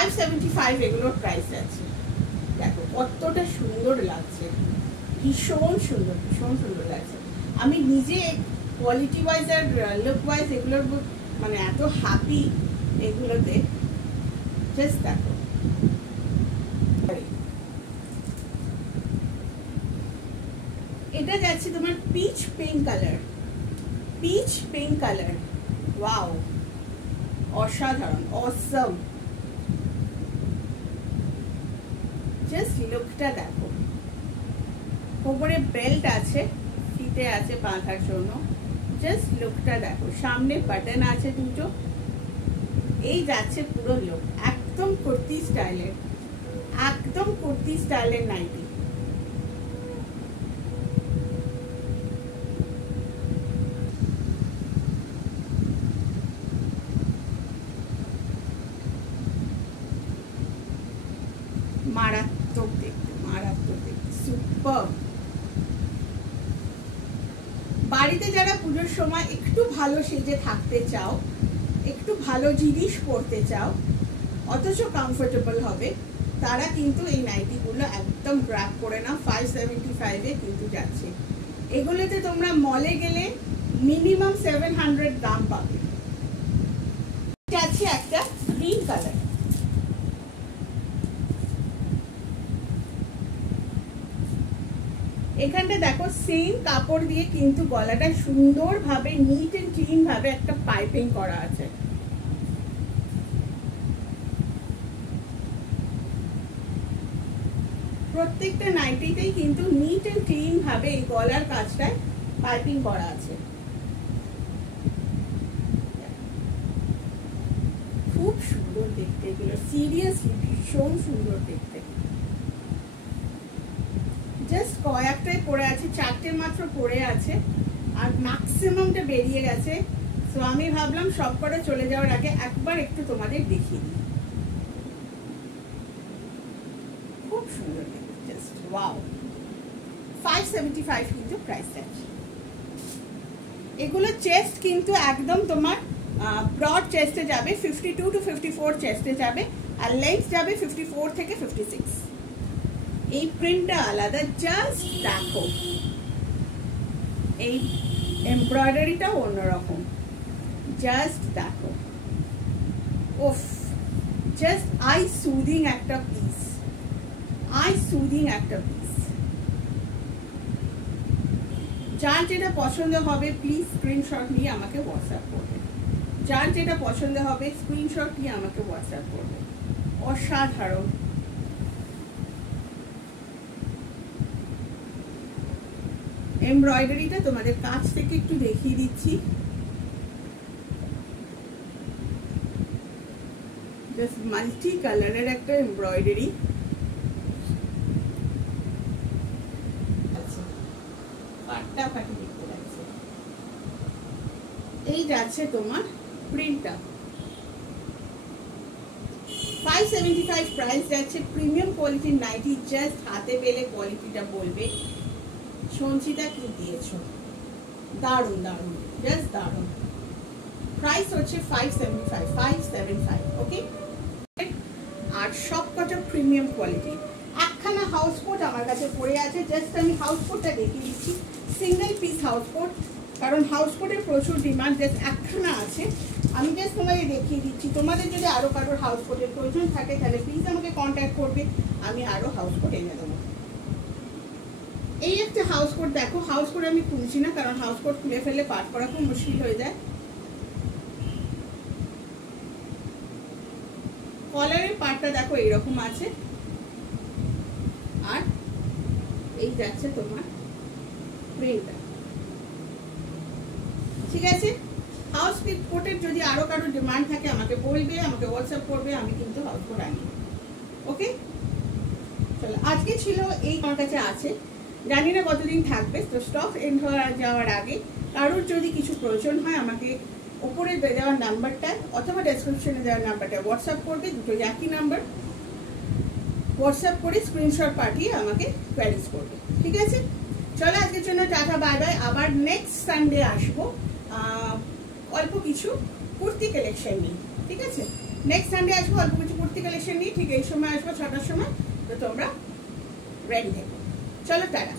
575 এগুলোর প্রাইস আছে। দেখো কতটা সুন্দর লাগছে, ভীষণ সুন্দর, ভীষণ সুন্দর লাগছে। আমি নিজে কোয়ালিটি ওয়াইজ আর লুক ওয়াইজ এগুলোর মানে এত হ্যাপি এগুলোতে। জাস্ট দেখো, এটা যাচ্ছে তোমার pitch pink colour, pitch pink colour. Wow, অসাধারণ, অসম। জাস্ট লুকটা দেখো, উপরে বেল্ট আছে, ফিতে আছে বাঁধার জন্য। জাস্ট লুকটা দেখো, সামনে বাটন আছে দুটো। এই যাচ্ছে পুরো লুক, একদম কুর্তি স্টাইলের, একদম কুর্তি স্টাইলের নাইটি। মারাত্মক দেখতে, মারাত্মক দেখতে, সুপার। বাড়িতে যারা পুজোর সময় একটু ভালো সেজে থাকতে চাও, একটু ভালো জিনিস পরতে চাও, অথচ কমফোর্টেবল হবে, তারা কিন্তু এই নাইটিগুলো একদম গ্র্যাব করে নাও। 575-এ কিন্তু যাচ্ছে। এগুলোতে তোমরা মলে গেলে মিনিমাম 700 দাম পাবে। যাচ্ছে একটা গ্রিন কালার, এখানটা দেখো সেম কাপড় দিয়ে কিন্তু গলাটা সুন্দরভাবে নিট এন্ড ক্লিন ভাবে একটা পাইপিং করা আছে। প্রত্যেকটা নাইটিতেই কিন্তু নিট এন্ড ক্লিন ভাবে এই গলার কাজটায় পাইপিং করা আছে। খুব সুন্দর দেখতে এগুলো, সিরিয়াসলি ভীষণ সুন্দর দেখতে। জাস্ট কয়েকটাই পড়ে আছে, 4টে মাত্র পড়ে আছে, আর ম্যাক্সিমামটা বেরিয়ে গেছে। তো আমি ভাবলাম সব করে চলে যাওয়ার আগে একবার একটু তোমাদের দেখিয়ে দিই। খুব সুন্দর দেখতে, জাস্ট ওয়াও। 575 কিন্তু প্রাইস আছে। এগুলো চেস্ট কিন্তু একদম তোমার ব্রড চেস্টে যাবে, 52 to 54 চেস্টে যাবে, আর লেন্থ যাবে 54 থেকে 56। এই প্রিন্টটা আলাদা, জাস্ট দেখো, এই এমব্রয়ডারিটা অন্যরকম, জাস্ট দেখো। ওফ, জাস্ট আই সুদিং একটা পিস, আই সুদিং একটা পিস। যার যেটা পছন্দ হবে প্লিজ স্ক্রিনশট নিয়ে আমাকে হোয়াটসঅ্যাপ করবে, যার যেটা পছন্দ হবে স্ক্রিনশট নিয়ে আমাকে হোয়াটসঅ্যাপ করবে। অসাধারণ। এমব্রয়ডারিটা তোমাদের কাছ থেকে একটু দেখিয়ে দিচ্ছি। জাস্ট মাল্টি কালারের একটা এমব্রয়ডারি। ফাটাফাটি দেখতে লাগছে। এই যাচ্ছে তোমার প্রিন্টটা। 575 প্রাইস যাচ্ছে। প্রিমিয়াম কোয়ালিটির নাইটি, জাস্ট হাতে পেলে কোয়ালিটিটা বলবে সঞ্চিতা কি দিয়েছো। দারুণ দারুণ, জাস্ট দারুণ। প্রাইস হচ্ছে 575। ওকে, আর সবকটা প্রিমিয়াম কোয়ালিটি। একখানা হাউস কোট আমার কাছে পড়ে আছে, জাস্ট আমি হাউস কোটটা দেখিয়ে দিচ্ছি। সিঙ্গেল পিস হাউস কোট, কারণ হাউস কোটের প্রচুর ডিমান্ড। জাস্ট একখানা আছে, আমি জাস্ট তোমাদের দেখিয়ে দিচ্ছি। তোমাদের যদি আরো কারোর হাউস কোটের প্রয়োজন থাকে তাহলে প্লিজ আমাকে কন্ট্যাক্ট করবে, আমি আরো হাউস কোট এনে দেবো। এই একটা হাউস কোট দেখো, হাউস কোট আমি খুলছি না, কারণ হাউস কোট খুলে ফেললে পাঠ করা খুব মুশকিল হয়ে যায়। কলারের পার্টটা দেখো এইরকম আছে, আর এই যাচ্ছে তোমার প্রিন্টটা। ঠিক আছে, হাউস কোটের যদি আরো কারো ডিমান্ড থাকে আমাকে বলবে, আমাকে হোয়াটসঅ্যাপ করবে, আমি কিন্তু হাউস কোট আনি। ওকে, চলো আজকে ছিল এই, আমার কাছে আছে, জানি না কতদিন থাকবে। তো স্টক এন্ড হয়ে যাওয়ার আগে কারোর যদি কিছু প্রয়োজন হয় আমাকে উপরে দেওয়ার নাম্বারটা অথবা ডেসক্রিপশনে দেওয়ার নাম্বারটা হোয়াটসঅ্যাপ করবে, দুটো একই নাম্বার। হোয়াটসঅ্যাপ করে স্ক্রিনশট পাঠিয়ে আমাকে কোয়ারিজ করবে। ঠিক আছে, চলো আজকের জন্য টাটা, বাই বাই। আবার নেক্সট সানডে আসবো অল্প কিছু কুর্তি কালেকশন নিয়ে। ঠিক আছে? নেক্সট সানডে আসবো অল্প কিছু কুর্তি কালেকশন নিয়ে, ঠিক এই সময় আসবো 6টার সময়। তো তোমরা রেডি থেকো। চলো টাটা।